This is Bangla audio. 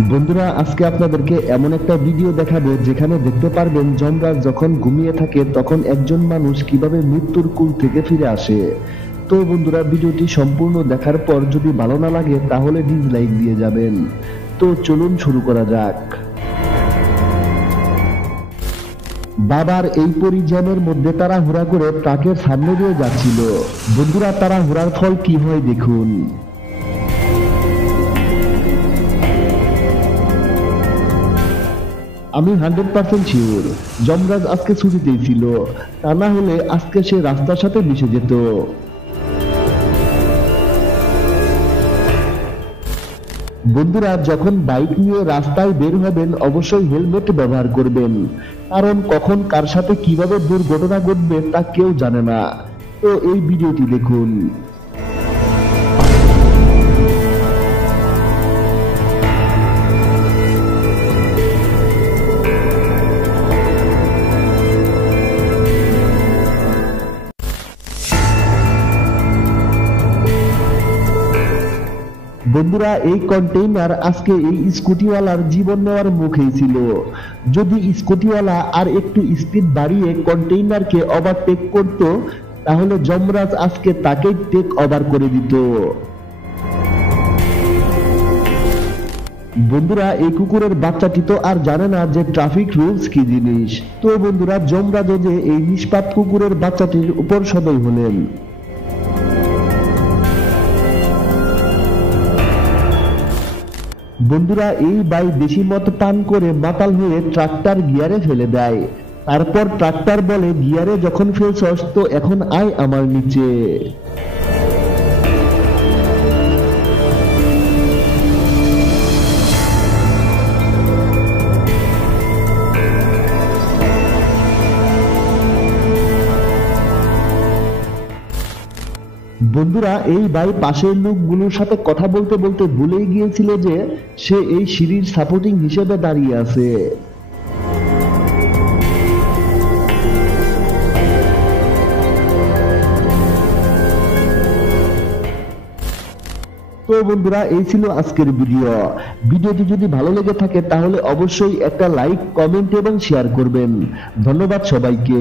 বন্ধুরা, আজকে আপনাদেরকে এমন একটা ভিডিও দেখাবো যেখানে দেখতে পারবেন যমরাজ যখন ঘুমিয়ে থাকে তখন একজন মানুষ কিভাবে মৃত্যুর কুল থেকে ফিরে আসে। তো বন্ধুরা, ভিডিওটি সম্পূর্ণ দেখার পর যদি ভালো না লাগে তাহলে ডিসলাইক দিয়ে যাবেন। তো চলুন শুরু করা যাক। বাবার এই পরিজ্যামের মধ্যে তারা হুড়া করে ট্রাকের সামনে দিয়ে যাচ্ছিল। বন্ধুরা, তারা হুড়ার ফল কি হয় দেখুন। আমি 100% শিওর যমরাজ আজকে ছুটিতেই ছিল, তা না হলে আজকে সে রাস্তার সাথে মিশে যেত। বন্ধুরা, যখন বাইক নিয়ে রাস্তায় বের হবেন অবশ্যই হেলমেট ব্যবহার করবেন, কারণ কখন কার সাথে কিভাবে দুর্ঘটনা ঘটবে তা কেউ জানে না। তো এই ভিডিওটি দেখুন। বন্ধুরা, এই কন্টেইনার আজকে এই স্কুটিওয়ালার জীবন নেওয়ার মুখেই ছিল। যদি স্কুটিওয়ালা আর একটু স্পিড বাড়িয়ে কন্টেইনারকে ওভারটেক করত তাহলে যমরাজ আজকে তাকেই টেক ওভার করে দিত। বন্ধুরা, এই কুকুরের বাচ্চাটি তো আর জানে না যে ট্রাফিক রুলস কি জিনিস। তো বন্ধুরা, যমরাজও যে এই নিষ্পাপ কুকুরের বাচ্চাটির উপর সদয় হলেন। বন্ধুরা, এই ভাই বেশি মদ পান করে মাতাল হয়ে ট্রাক্টর গিয়ারে ফেলে দেয়। তারপর ট্রাক্টর বলে, গিয়ারে যখন ফেলছস তো এখন আয় আমার নিচে। বন্ধুরা, এই ভাই পাশের লোকগুলোর সাথে কথা বলতে বলতে ভুলেই গিয়েছিল যে সে এই সিঁড়ির সাপোর্টিং হিসেবে দাঁড়িয়ে আছে। তো বন্ধুরা, এই ছিল আজকের ভিডিওটি যদি ভালো লেগে থাকে তাহলে অবশ্যই একটা লাইক, কমেন্ট এবং শেয়ার করবেন। ধন্যবাদ সবাইকে।